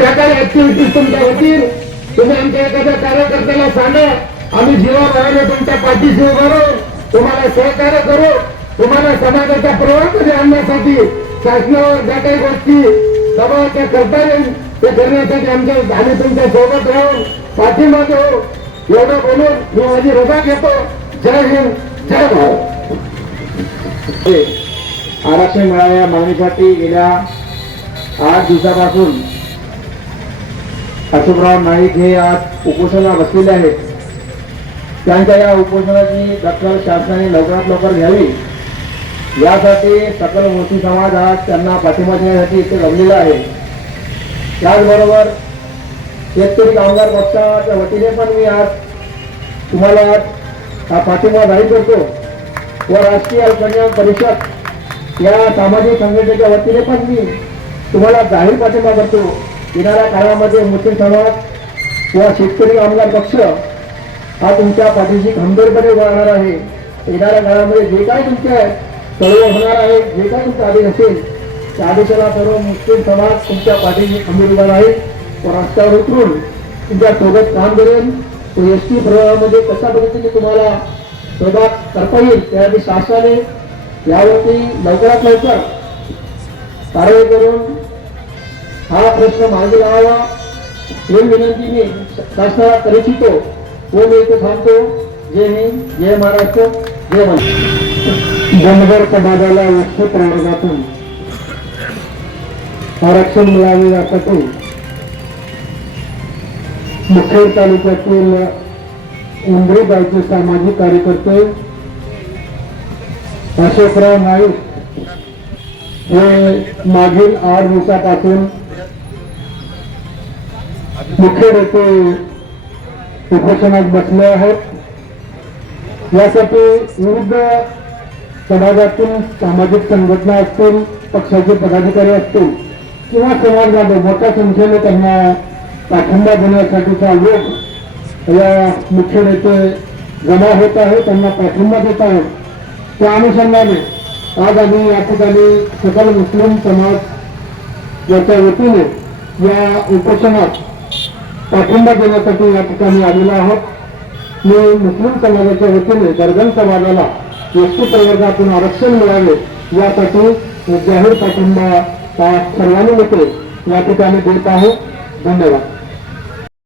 ज्या काही ऍक्टिव्हिटीज तुमच्या होतील तुम्ही आमच्या एखाद्या कार्यकर्त्याला सांगा आम्ही जीवाभावाने तुमच्या पाठीशी उभं राहू. तुम्हाला सहकार्य करू. तुम्हाला समाजाच्या प्रवाहामध्ये आणण्यासाठी शासनावर ज्या काही गोष्टी समाजाच्या करता येईल ते करण्यासाठी आमच्या आम्ही तुमच्यासोबत राहून पाठिंबा देऊ. एवढं बोलून मी माझी रजा घेतो. जय हिंद जय भारत. आरक्षण मिळाल्या मागणीसाठी गेल्या आठ दिवसापासून अशोकराव नाईक हे आज उपोषणाला बसलेले आहेत. त्यांच्या या उपोषणाची दखल शासनाने लवकरात लवकर घ्यावी. यासाठी सकल मोठी समाज आज त्यांना पाठिंबा देण्यासाठी इथे जमलेला आहे. त्याचबरोबर शेतकरी कामगार पक्षाच्या वतीने पण मी आज तुम्हाला हा पाठिंबा जाहीर करतो. व राष्ट्रीय अल्पसंख्याक परिषद या सामाजिक संघटनेच्या वतीने पण मी तुम्हाला जाहीर पाठिंबा करतो. येणाऱ्या काळामध्ये मुस्लिम समाज किंवा शेतकरी आमदार पक्ष हा तुमच्या पाठीशी खंबीरपणे उभा राहणार आहे. येणाऱ्या काळामध्ये जे काही तुमच्या चळवळ होणार आहे जे काही तुमचा आदेश असेल त्या आदेशाला सर्व मुस्लिम समाज तुमच्या पाठीशी खंबीर उभा राहील. व रस्त्यावर उतरून तुमच्यासोबत काम करेल. तो एस टी प्रवाहामध्ये कशा पद्धतीने तुम्हाला सहभाग करता येईल त्यासाठी शासनाने यावरती लवकरात लवकर कारवाई करून हा प्रश्न मार्गी लावावा. ही विनंती मी शासनाला करू इच्छितो व मी इथे थांबतो. जय हिंद जय महाराष्ट्र जय महाराष्ट्र जनगर समाजाला वस्तू प्रवर्गातून आरक्षण मिळावे यासाठी मुखेड तालुक्यातील उंबरी गावचे सामाजिक कार्यकर्ते अशोकराव नाईक हे मागील आठ दिवसापासून मुख्य नेते उपोषणात बसले आहेत. यासाठी विविध समाजातील सामाजिक संघटना असतील पक्षाचे पदाधिकारी असतील किंवा समाजामध्ये मोठ्या संख्येने त्यांना पाठिंबा देण्यासाठीचा लोक या मुख्य नेते जमा होत आहे त्यांना पाठिंबा देत आहेत. त्या अनुषंगाने आज आम्ही या ठिकाणी सकल मुस्लिम समाज याच्या वतीने या उपोषणात पाठिंबा देण्यासाठी या ठिकाणी आलेलो आहोत. मी मुस्लिम समाजाच्या वतीने दर्गन समाजाला एसटी प्रवर्गातून आरक्षण मिळावे यासाठी जाहीर पाठिंबा सर्वांनी मिळते या ठिकाणी देत आहे धन्यवाद.